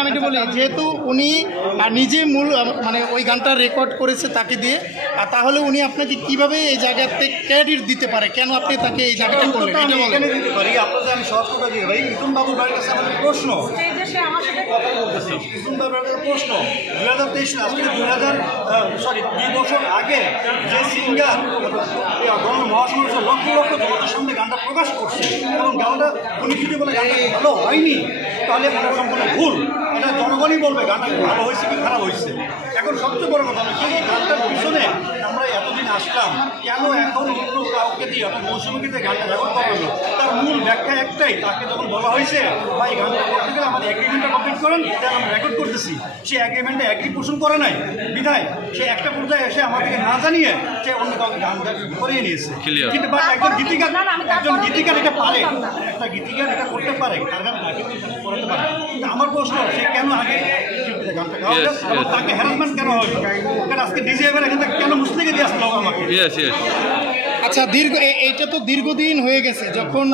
আমি একটু বলি যেহেতু উনি নিজে মূল মানে ওই গানটা রেকর্ড করেছে তাকে দিয়ে, আর তাহলে উনি আপনাকে কিভাবে এই জায়গাতে ক্রেডিট দিতে পারে, কেন আপনি তাকে এই জায়গাটা করলেন এটা বলেন। এখানে দিতে পারি আপনাদের, আমি সহজ কথা দিই ভাই। মিঠুন বাবুর বাড়ির কাছে আমাদের প্রশ্ন কথা বলতেছি। মিঠুন বাবুর কাছে প্রশ্ন 2023 আজকে 2 বছর আগে যে সিঙ্গার মহাসমাবেশে লক্ষ লক্ষ জনতার সামনে গানটা প্রকাশ করছে এবং গানটা উনি যদি বলে গানটা ভালো হয়নি তাহলে এটা সম্পূর্ণ ভুল। এটা জনগণই বলবে গানটা ভালো হয়েছে কি খারাপ হয়েছে। এখন সবচেয়ে বড় কথা হলো এই গানটার পিছনে আমরা এতদিন আসলাম কেন এখন অন্য কাউকে দিয়ে অর্থাৎ মৌসুমীকে দিয়ে গানটা রেকর্ড করালো, তার মূল ব্যাখ্যা একটাই। তাকে যখন বলা হয়েছে বা এই গানটা করতে গেলে আমাদের এগ্রিমেন্টটা কমপ্লিট করেন, তাই আমরা রেকর্ড করতেছি, সে এগ্রিমেন্টে এগ্রি পোষণ করে নাই বিধায় সে একটা পর্যায়ে এসে আমাদেরকে না জানিয়ে সে অন্য কাউকে গান করিয়ে নিয়েছে। কিন্তু বা একজন গীতিকার এটা পারে, একটা গীতিকার এটা করতে পারে, তার গান করতে পারে। আমার প্রশ্ন সে কেন আগে গানটা গাওয়া তাকে হ্যারাসমেন্ট কেন হবে? আজকে ডিজে এবার এখান থেকে কেন মুসলিমকে দিয়ে আসতে হবে আমাকে? আচ্ছা, এইটা তো দীর্ঘদিন হয়ে গেছে যখন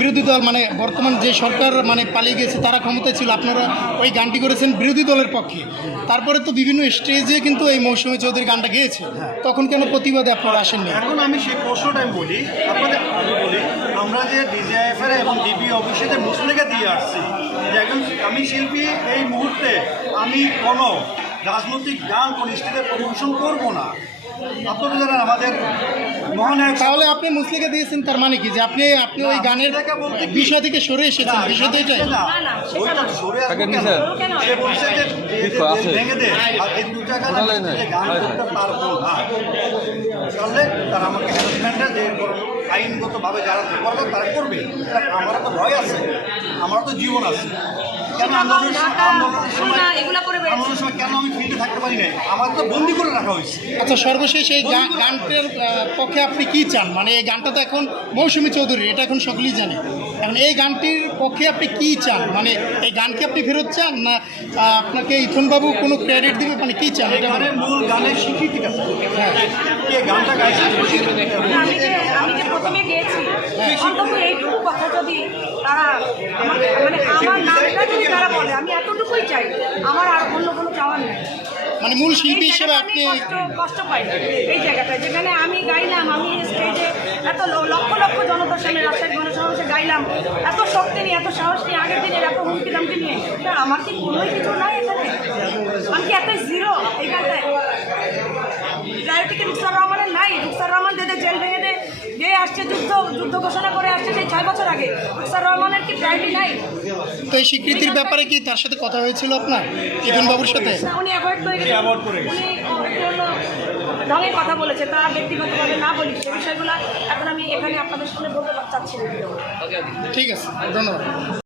বিরোধী দল মানে বর্তমান যে সরকার মানে পালিয়ে গেছে তারা ক্ষমতায় ছিল, আপনারা ওই গানটি করেছেন বিরোধী দলের পক্ষে। তারপরে তো বিভিন্ন স্টেজে কিন্তু এই মৌসুমী চৌধুরী গানটা গেয়েছে, তখন কেন প্রতিবাদে আপনারা আসেননি? এখন আমি সেই প্রশ্নটাই বলি আপনাদের, বলি আমরা যে ডিজিআইএফের এবং ডিবি অফিসে যে মুসলিমকে দিয়ে আসছি যে একজন আমি শিল্পী এই মুহূর্তে আমি কোনো রাজনৈতিক গান কোন স্টেজে পরিবেশন করবো না। আপনারা জানেন আমাদের মহানায়ক। তাহলে আপনি মুসলিমকে দিয়েছেন, তার মানে কি যে আপনি ওই গানের বিষয় থেকে সরে এসেছেন? বিষয়টা এটাই ওইটা সরে সে বলছে যে ভেঙে দে আর এই দু জায়গায় গান করতে পারবো না, তাহলে তারা আমাকে হ্যারাসমেন্টে যে আইনগতভাবে যারা করবে তারা করবে। আমারও তো ভয় আছে, আমারও তো জীবন আছে। কেন আন্দোলনের সময় কেন আমি ফিল্ডে থাকতে পারি না? আমার তো বন্দি করে রাখা হয়েছে। আচ্ছা, সর্বশেষ এই গানটার পক্ষে আপনি কি চান? মানে এই গানটা তো এখন মৌসুমী চৌধুরী, এটা এখন সকলেই জানে। এখন এই গানটির পক্ষে আপনি কি চান? মানে এই গানকে আপনি ফেরত চান না আপনাকে ইথনবাবু কোনো ক্রেডিট দিবে, মানে কি চান? এটা গানের মূল গানের স্বীকৃতি কে গানটা গাইছে আমি যে প্রথমে গিয়েছি অন্তত এইটুকু কথা যদি তারা আমাকে মানে আমার নামটা যদি তারা বলে আমি এতটুকুই চাই, আমার আর অন্য কোনো চাওয়ার নেই। মানে মূল শিল্পী হিসেবে আপনি কষ্ট পাই এই জায়গাটায়, যেখানে আমি গাইলাম, আমি স্টেজে এত লক্ষ লক্ষ জনতার সামনে রাজশাহী গণসমাবেশে গাইলাম এত শক্তি নিয়ে, এত সাহস নিয়ে, আগের দিনের এত হুমকি দামকি নিয়ে, আমার কি কোনোই কিছু নাই এখানে? আমি কি এত জিরো এই গানটায়? রায়টিকে রুকসার রহমানের নাই, রুকসার রহমান দেদে জেল ভেঙে দিয়ে আসছে, যুদ্ধ ঘোষণা করে আসছে সেই 6 বছর আগে। রুকসার রহমানের কি প্রায়োরিটি নাই? তো এই স্বীকৃতির ব্যাপারে কি তার সাথে কথা হয়েছিল আপনার ইথনবাবুর সাথে? উনি অ্যাভয়েড করে গেছেন, উনি অন্য ঢঙে কথা বলেছে, তার ব্যক্তিগতভাবে না বলি সে বিষয়গুলো এখন আমি এখানে আপনাদের সামনে বলতে চাচ্ছি না। ঠিক আছে, ধন্যবাদ।